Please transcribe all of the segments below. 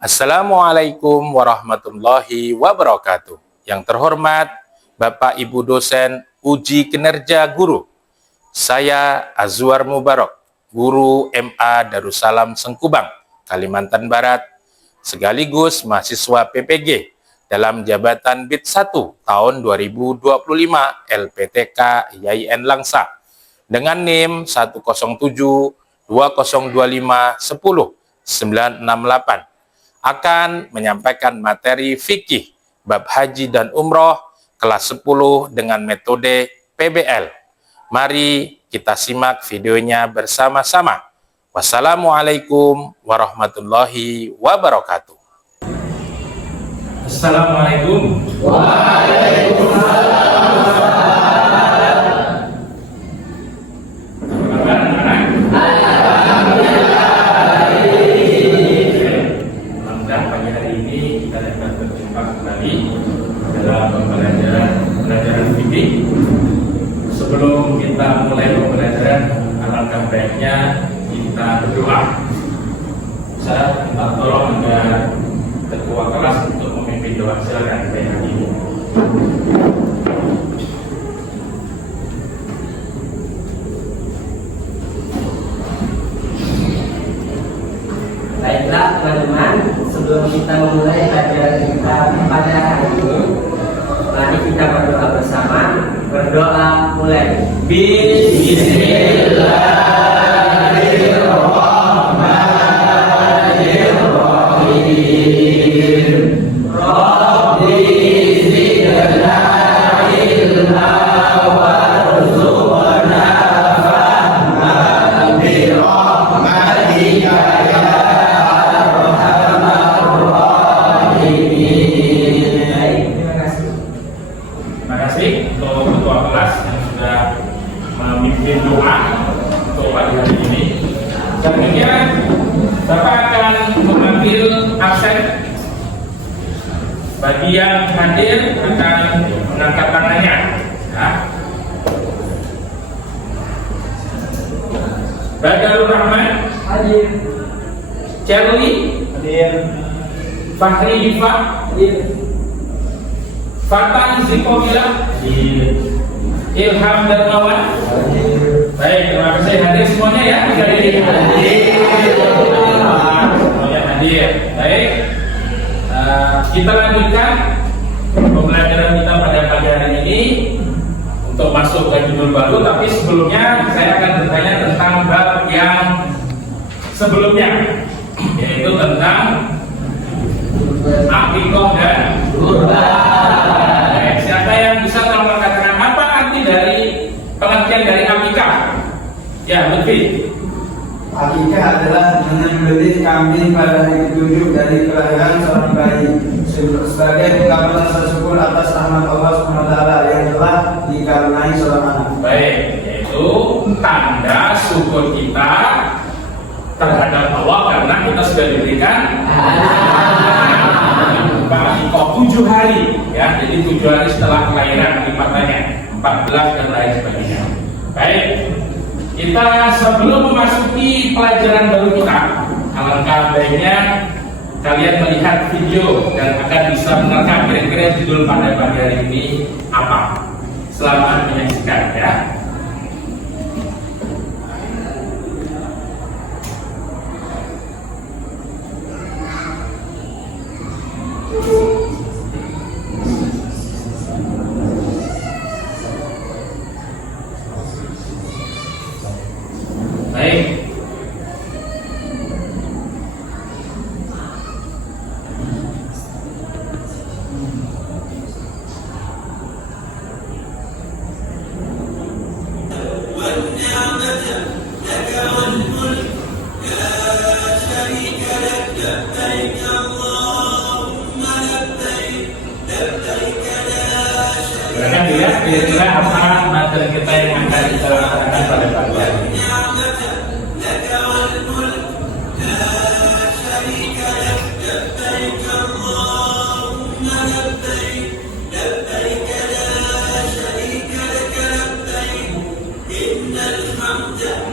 Assalamualaikum warahmatullahi wabarakatuh. Yang terhormat Bapak Ibu dosen uji kinerja guru. Saya Azwar Mubarak, guru MA Darussalam Sengkubang, Kalimantan Barat, sekaligus mahasiswa PPG dalam jabatan BIT 1 tahun 2025 LPTK IAIN Langsa dengan NIM 107202510 akan menyampaikan materi fikih bab haji dan umroh kelas 10 dengan metode PBL. Mari kita simak videonya bersama-sama. Wassalamualaikum warahmatullahi wabarakatuh. Assalamualaikum. Waalaikumsalam. Pagi hari ini kita dapat berjumpa kembali dalam pembelajaran fikih. Sebelum kita mulai pembelajaran, alangkah baiknya kita berdoa. Saya minta tolong agar ketua kelas untuk memimpin doa. Silakan Pak Ibu. Baiklah teman-teman, sebelum kita memulai pelajaran kita pada hari ini, mari kita berdoa bersama. Berdoa mulai. Bismillahirrahmanirrahim. Rabbi zidna ilma warzuqna fahma bi rahmatika ya Terima kasih untuk ketua kelas yang sudah memimpin doa untuk pagi hari ini. Dan kemudian Bapak akan mengambil absen. Bagi yang hadir akan mengangkat tangannya. Ya. Badarul Rahman hadir. Charlie Hadir. Fahri Diva Hadir. Fatah Zikomilah Ilham Darmawan. Baik, terima kasih hadir semuanya ya. Semuanya hadir. Baik, kita lanjutkan pembelajaran kita pada pagi hari ini untuk masuk ke judul baru. Tapi sebelumnya saya akan bertanya tentang bab yang sebelumnya, yaitu tentang akikah dan kurban. Siapa yang bisa tolong mengatakan apa arti dari pengertian dari akikah? Ya, Lutfi. Akikah adalah menyembelih kambing pada hari ketujuh dari kelahiran seorang bayi sebagai ungkapan rasa syukur atas rahmat Allah SWT yang telah dikaruniai seorang anak. Baik, yaitu tanda syukur kita terhadap Allah karena kita sudah diberikan akikah 7 hari, ya. Jadi 7 hari setelah kelahiran lipatannya 14 dan lain sebagainya. Baik, kita sebelum memasuki pelajaran baru kita, alangkah baiknya kalian melihat video dan akan bisa menerka kira-kira judul pada pagi hari ini apa. Selamat menyaksikan ya. Baik. Silakan dilihat kira-kira apa materi kita yang akan kita laksanakan pada pagi hari ini. إن الحمد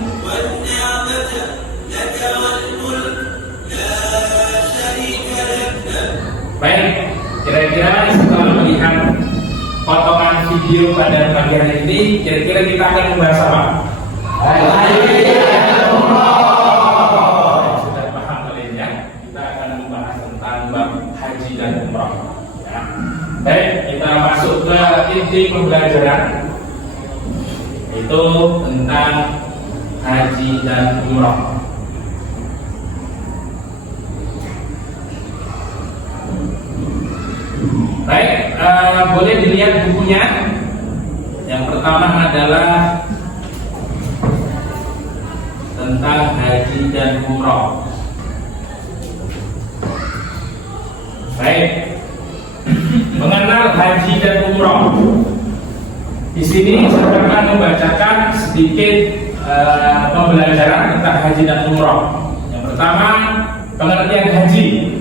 Baik, kira-kira setelah melihat potongan video pada pagi hari ini, kira-kira kita akan membahas apa? Sudah paham kalian ya? Kita akan membahas tentang bab haji dan umrah. Ya. Baik, kita masuk ke inti pembelajaran, itu tentang haji dan umrah. Baik, boleh dilihat bukunya. Yang pertama adalah tentang haji dan umrah. Baik, mengenal haji dan umrah. Di sini saya akan membacakan sedikit pembelajaran tentang haji dan umrah. Yang pertama, pengertian haji.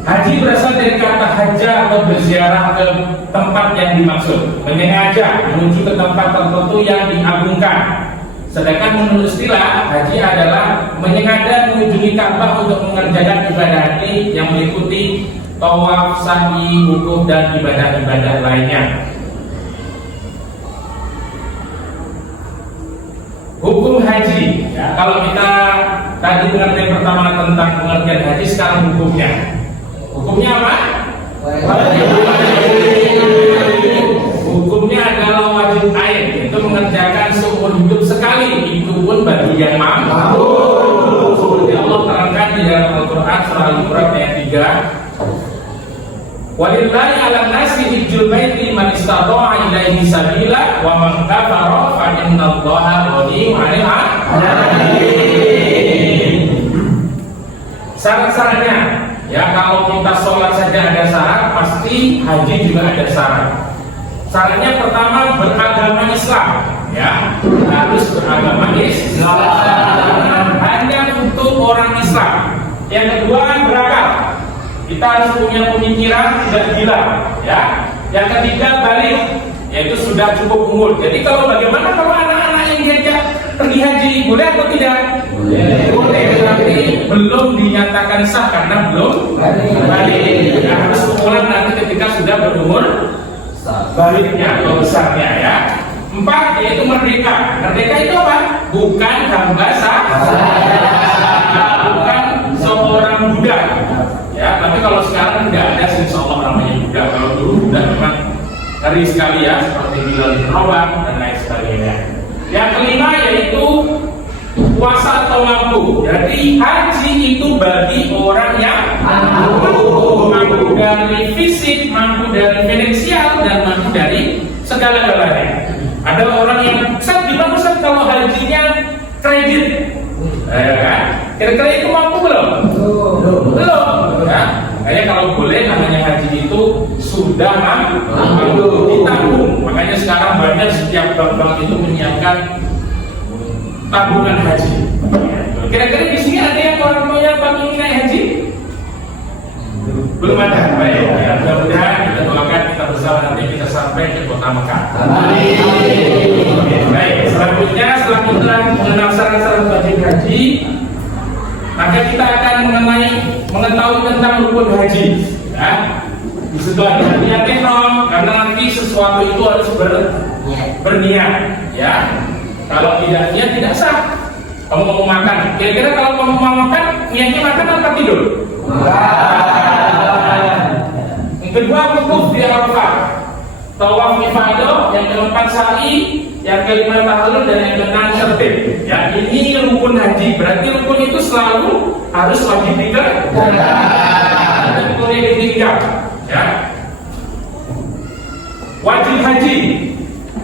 Haji berasal dari kata haja atau berziarah ke tempat yang dimaksud, menyengaja menuju ke tempat tertentu yang diagungkan. Sedangkan menurut istilah, haji adalah menyengaja mengunjungi Ka'bah untuk mengerjakan ibadah haji yang meliputi tawaf, sa'i, wukuf dan ibadah-ibadah lainnya. Hukum haji, ya, kalau kita tadi pengertian pertama tentang pengertian haji, sekarang hukumnya. Hukumnya apa? Hukumnya adalah wajib ain, itu mengerjakan seumur hidup sekali, itu pun bagi yang mampu. Seperti Allah terangkan di dalam Al-Quran surah Al-Imran ayat 3. Walillahi 'alan nasi hijjul baiti man istata'a ilaihi sabila wa man kafara fa innallaha ghaniyyun 'anil 'alamin. Syarat-syaratnya, ya, kalau kita sholat saja ada syarat, pasti haji juga ada syarat. Syaratnya pertama beragama Islam, ya, harus beragama Islam, hanya untuk orang Islam. Yang kedua berakal, kita harus punya pemikiran tidak gila, ya. Yang ketiga balik, yaitu sudah cukup umur. Jadi bagaimana kalau anak-anak yang diajak pergi haji, boleh atau tidak? Boleh, tapi belum dinyatakan sah karena belum balik. Ya, harus umuran nanti ketika sudah berumur baliknya atau besarnya, ya. 4, yaitu merdeka. Merdeka itu apa? Bukan hamba sahaya, bukan seorang budak, ya. Tapi kalau sekarang tidak ada, insya Allah namanya budak. Kalau dulu budak memang ngeri sekali, ya, seperti Bilal bin Rabah dan lain sebagainya. Yang kelima yaitu puasa atau mampu. Jadi haji itu bagi orang yang mampu dari fisik, mampu dari finansial, dan mampu dari segala-galanya. Ada orang yang gimana Ustaz kalau hajinya kredit, kan? Kira-kira itu mampu belum? Belum. Ya. Makanya kalau boleh namanya haji itu sudah mampu ditanggung. Makanya sekarang banyak setiap bank-bank itu menyiapkan tabungan haji. Kira-kira di sini ada yang orang tuanya ingin naik haji? Belum ada. Baik, ya, mudah-mudahan kita doakan kita bersama nanti kita sampai ke kota Mekah. Baik, selanjutnya setelah kita mengenal syarat-syarat wajib haji, maka kita akan mengetahui tentang rukun haji. Ya. Di situ ada hati-hati karena nanti sesuatu itu harus berniat, ya. Kalau tidak niat tidak sah. Kamu mau makan, kira-kira kalau kamu mau makan, niatnya makan apa tidur? Yang kedua wukuf di Arafah, tawaf ifadah, yang keempat sa'i, yang kelima tahallul, dan yang keenam tertib. Ya, ini rukun haji. Berarti rukun itu selalu harus wajib dikerjakan. Tidak boleh ditinggal. Ya. Wajib haji.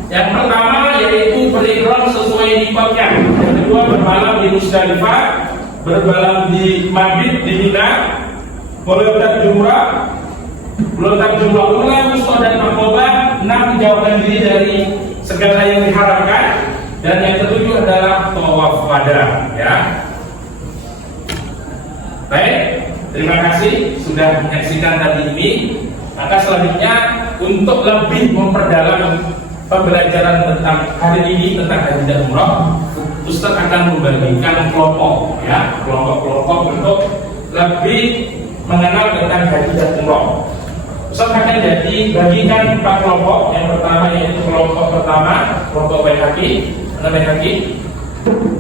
Yang pertama yaitu berihram sesuai nikahnya. Yang kedua bermalam di Musdalifah, bermalam di mabit di Mina, melontar jumrah umrah, wusta dan aqabah, 6 menjauhkan diri dari segala yang diharamkan, dan yang ketujuh adalah tawaf wada. Ya. Baik, terima kasih sudah menyaksikan tadi ini. Maka selanjutnya untuk lebih memperdalam pembelajaran tentang hari ini tentang haji dan umrah, Ustaz akan membagikan kelompok, ya, kelompok-kelompok untuk lebih mengenal tentang haji dan umroh. Ustaz akan bagikan 4 kelompok. Yang pertama yaitu kelompok pertama, kelompok Baihaqi.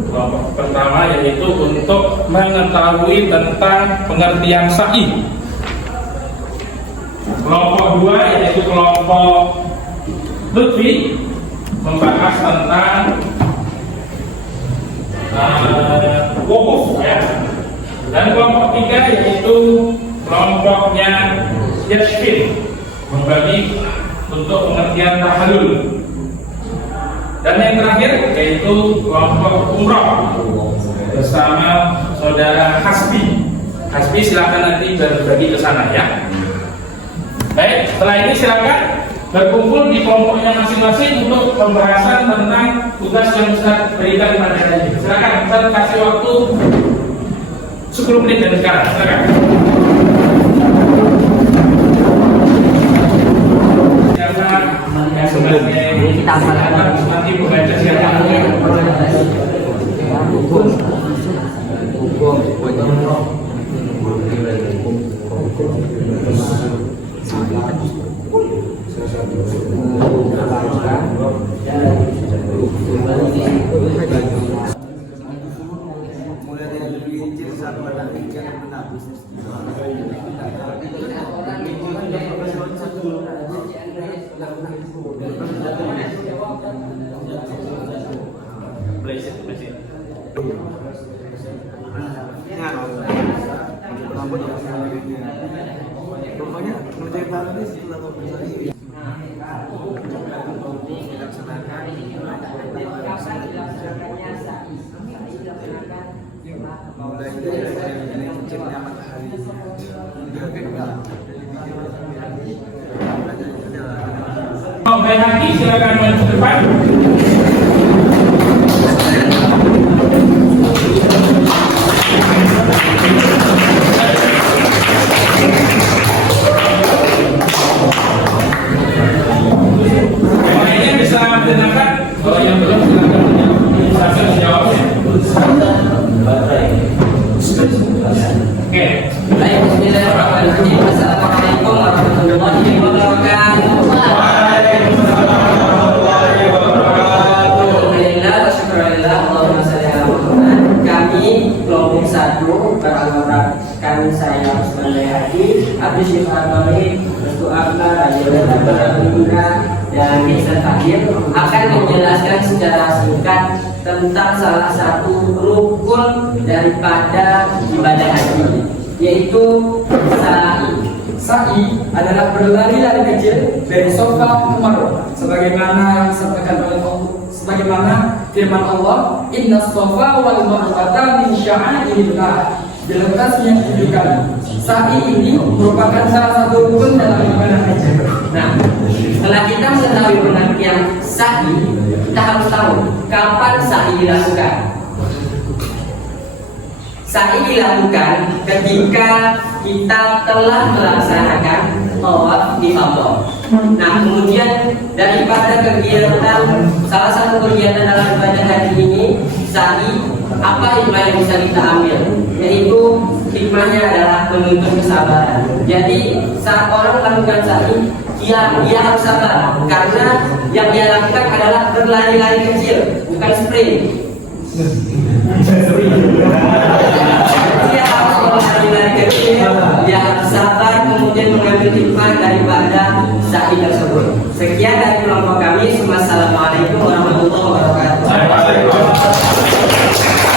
Kelompok pertama yaitu untuk mengetahui tentang pengertian sa'i. Kelompok 2 yaitu kelompok Lutfi, membahas tentang wukuf ya. Dan kelompok 3 yaitu kelompoknya Yashfin, membagi untuk pengertian tahallul. Dan yang terakhir yaitu kelompok umroh bersama saudara Hasbi. Hasbi silakan nanti berbagi ke sana ya. Baik, setelah ini silakan berkumpul di kelompoknya masing-masing untuk pembahasan tentang tugas yang Ustaz berikan kepada kalian. Silakan, Ustaz kasih waktu 10 menit dari sekarang. Silakan. Kita amalkan nanti membaca siapa. Mulai dari lebih kecil sampai yang benar. Pokoknya ngerjain barang ini setelah mulai dari kecilnya matahari Baihaqi silakan maju ke depan. Lainnya bisa mendengarkan, kalau yang belum silakan menjawab. Oke. Baik, bismillahirrahmanirrahim. Assalamualaikum warahmatullahi wabarakatuh. Alhamdulillah, wasyukurillah, Allahumma sholli ala Muhammad. Kami kelompok 1 beranggota kami saya Usman Baihaqi, Abdul Syifat Malik, Restu Akbar, Raja Barabina, dan Ihsan Fakir akan menjelaskan secara singkat tentang salah satu rukun daripada ibadah haji, yaitu sa'i. Sa'i adalah berlari-lari kecil dari Safa ke Marwah, sebagaimana firman Allah, Inna Safa wal Marwata min sya'airillah. Jelasnya tunjukkan. Sa'i ini merupakan salah satu rukun dalam ibadah haji. Nah, setelah kita mengetahui pengertian sa'i, kita harus tahu kapan sa'i dilakukan. Sa'i dilakukan ketika kita telah melaksanakan tawaf ifadhah. Nah, kemudian daripada kegiatan, salah satu kegiatan dalam ibadah haji ini sa'i, apa hikmah yang bisa kita ambil? Yaitu hikmahnya adalah menuntut kesabaran. Jadi saat orang melakukan sa'i, dia harus sabar karena yang dia lakukan adalah berlari-lari kecil, bukan sprint. Dia harus berlari-lari kecil, dia harus sabar, kemudian mengambil hikmah daripada sa'i tersebut. Sekian dari kelompok kami. Wassalamualaikum warahmatullahi wabarakatuh. Assalamualaikum warahmatullahi wabarakatuh.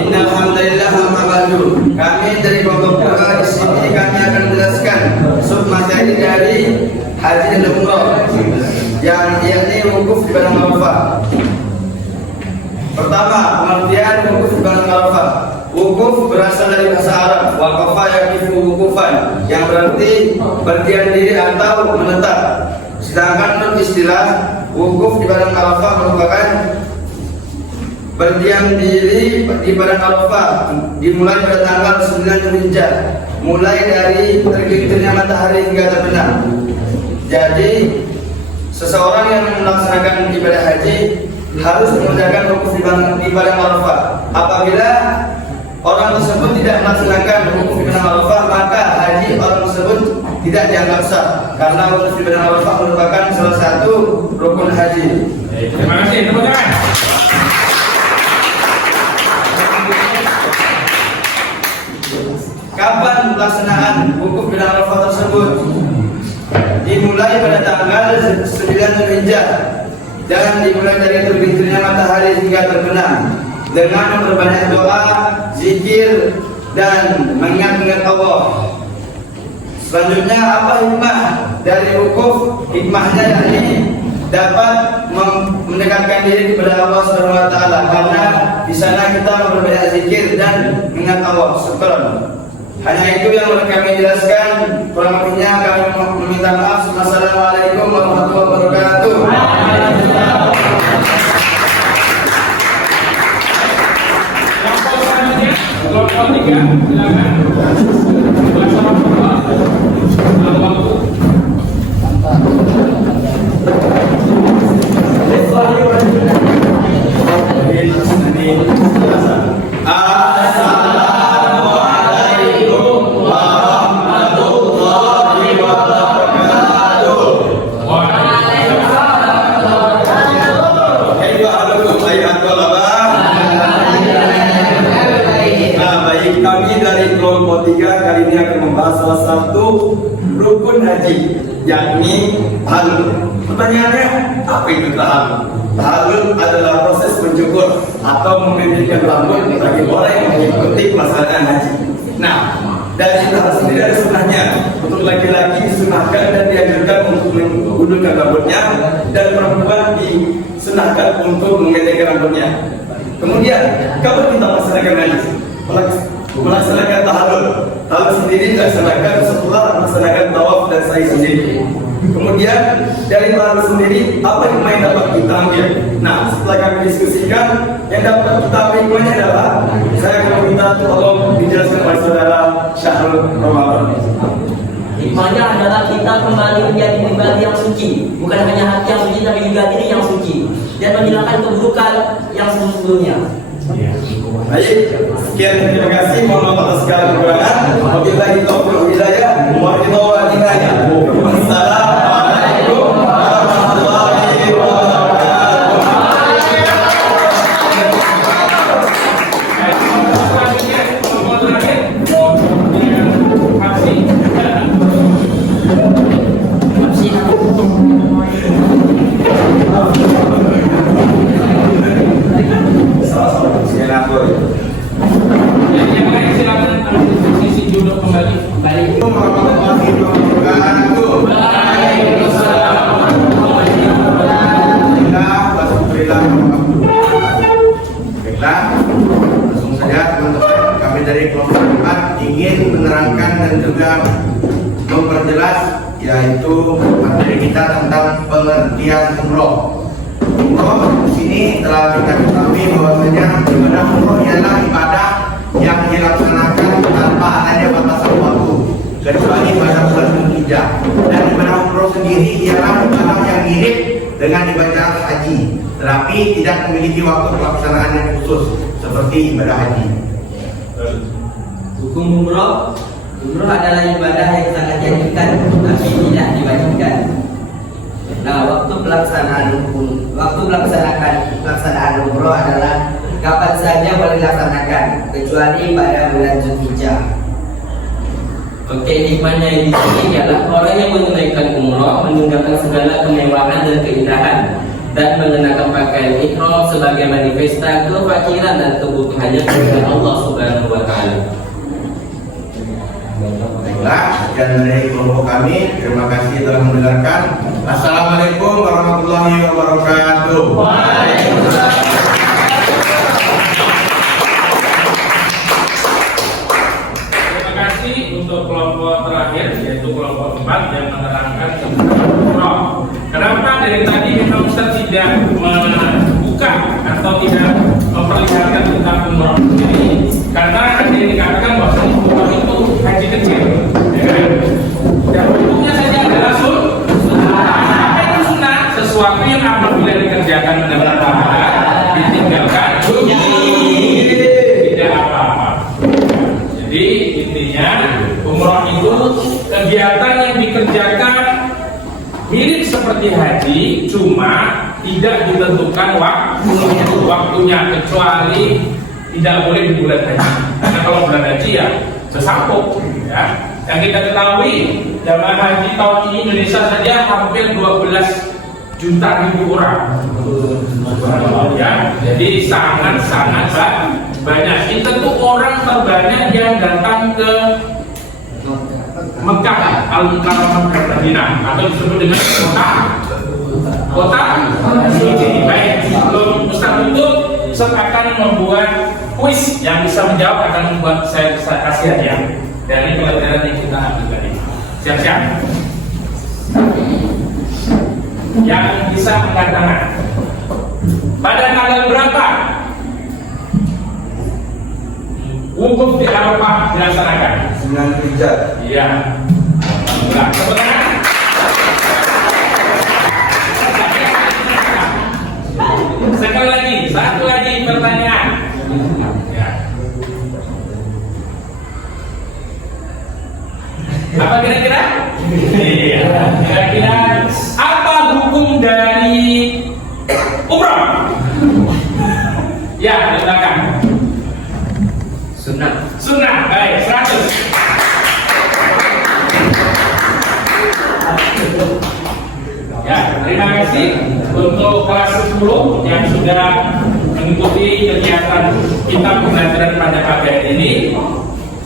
Innal hamdalillah amma ba'du. Kami dari kelompok di sini kami akan menjelaskan submateri dari haji dan umroh yang yakni wukuf di Padang Arafah. Pertama, pengertian wukuf di Padang Arafah. Wukuf berasal dari bahasa Arab, waqafa yaqifu wukufan, yang berarti berdiam diri atau menetap. Sedangkan menurut istilah, wukuf di Padang Arafah merupakan berdiam diri di Padang Arafah dimulai pada tanggal 9 Dzulhijjah, mulai dari terbitnya matahari hingga terbenam. Jadi seseorang yang melaksanakan ibadah haji harus mengerjakan wukuf di Padang Arafah. Apabila orang tersebut tidak melaksanakan wukuf di Padang Arafah, maka haji orang tersebut tidak dianggap sah, karena wukuf di Padang Arafah merupakan salah satu rukun haji. Terima kasih, tepuk tangan. Kapan pelaksanaan wukuf di Padang Arafah tersebut? Dimulai pada tanggal 9 Dzulhijjah dan dimulai dari terbitnya matahari hingga terbenam dengan memperbanyak doa, zikir, dan mengingat-ingat Allah. Selanjutnya, apa hikmah dari wukuf? Hikmahnya yakni dapat mendekatkan diri kepada Allah Subhanahu wa taala, karena di sana kita memperbanyak zikir dan mengingat Allah. Syukran. Hanya itu yang kami jelaskan. Kurang lebihnya kami meminta maaf. Wassalamualaikum warahmatullahi wabarakatuh. Kelompok 3, silakan. Kami dari kelompok 3 kali ini akan membahas salah satu rukun haji, yakni tahalul. Pertanyaannya, apa itu tahalul? Tahalul adalah proses mencukur atau memindahkan rambut bagi orang yang mengikuti pelaksanaan haji. Nah, dari tahal sendiri ada sunnahnya. Untuk laki-laki disunahkan dan dianjurkan untuk menggundulkan rambutnya, dan perempuan disunahkan untuk memendekkan rambutnya. Kemudian, kalau kita melaksanakan haji, melaksanakan tahalul sendiri dilaksanakan setelah melaksanakan tawaf dan sa'i sendiri. Kemudian dari tahalul sendiri, apa hikmah yang dapat kita ambil? Nah, setelah kami diskusikan, yang dapat kita ambil hikmahnya adalah, saya akan meminta tolong dijelaskan oleh saudara Syahrul Ramadan. Hikmahnya adalah kita kembali menjadi pribadi yang suci, bukan hanya hati yang suci tapi juga diri yang suci, dan menghilangkan keburukan yang sebelumnya. Baik, sekian, terima kasih. Mohon maaf atas segala kekurangan. Wabillahi taufiq wal hidayah. Wassalamualaikum warahmatullahi wabarakatuh. Selanjutnya, kelompok terakhir, aksi. Yang lain silakan isi duduk kembali. Assalamualaikum warahmatullahi wabarakatuh. Waalaikumsalam warahmatullahi wabarakatuh. Baiklah, langsung saja teman-teman, kami dari kelompok 4 ingin menerangkan dan juga memperjelas, yaitu materi kita tentang pengertian umroh. Umroh di sini telah kita ketahui bahwasanya ibadah umroh ialah ibadah yang dilaksanakan tanpa adanya batasan waktu, kecuali pada bulan Dzulhijjah. Dan ibadah umroh sendiri ialah ibadah yang mirip dengan ibadah haji, tetapi tidak memiliki waktu pelaksanaan yang khusus seperti ibadah haji. Hukum umroh. Umroh adalah ibadah yang sangat dianjurkan tapi tidak diwajibkan. Nah, waktu pelaksanaan umroh adalah kapan saja boleh dilaksanakan, kecuali pada bulan Dzulhijjah. Oke, hikmahnya di sini adalah orang yang menunaikan umroh meninggalkan segala kemewahan dan keindahan dan mengenakan pakaian ihram sebagai manifesta kefakiran dan kebutuhannya kepada Allah Subhanahu wa taala. Baiklah, sekian dari kelompok kami. Terima kasih telah mendengarkan. Assalamualaikum warahmatullahi wabarakatuh. Terima kasih untuk kelompok terakhir, yaitu kelompok 4 yang menerangkan tentang umroh. tidak membuka atau tidak memperlihatkan tentang umroh ini, karena ada yang dikatakan bahwa umroh itu haji kecil, ya kan? Dan hukumnya saja adalah sunnah. Apa itu sunnah? Sesuatu yang apabila dikerjakan mendapat pahala, ditinggalkan tidak apa-apa. Jadi intinya umroh itu kegiatan yang dikerjakan mirip seperti haji, cuma tidak ditentukan waktunya, kecuali tidak boleh di bulan haji. Karena kalau bulan haji ya bersambung, ya. Yang kita ketahui jamaah haji tahun ini Indonesia saja hampir 12 juta orang, ya. Jadi sangat banyak. Itu tuh orang terbanyak yang datang ke Mekah, Al-Mukarramah dan Madinah, atau disebut dengan kota suci. Baik, sebelum Ustaz tutup, Ustaz akan membuat kuis yang bisa menjawab, akan membuat saya kasih hadiah dari pelajaran yang kita ambil tadi. Siap-siap. Yang bisa angkat tangan. Pada tanggal berapa wukuf di Arafah dilaksanakan? 9 Hijjah. Iya. Alhamdulillah. Tepuk tangan. Sekali lagi, satu lagi pertanyaan. Ya. Apa kira-kira? Iya. Kira-kira apa hukum dari umrah? Ya, di belakang. Sunnah. Baik, 100. Ya, terima kasih untuk kelas 10 yang sudah mengikuti kegiatan kita pembelajaran pada pagi hari ini.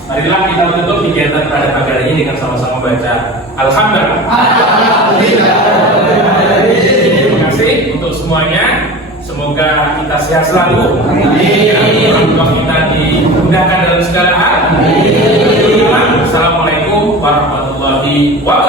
Marilah kita tutup kegiatan pada pagi hari ini dengan sama-sama baca Alhamdulillah. Terima kasih untuk semuanya. Semoga kita sehat selalu. Semoga kita dimudahkan dalam segala hal. Assalamualaikum warahmatullahi wabarakatuh.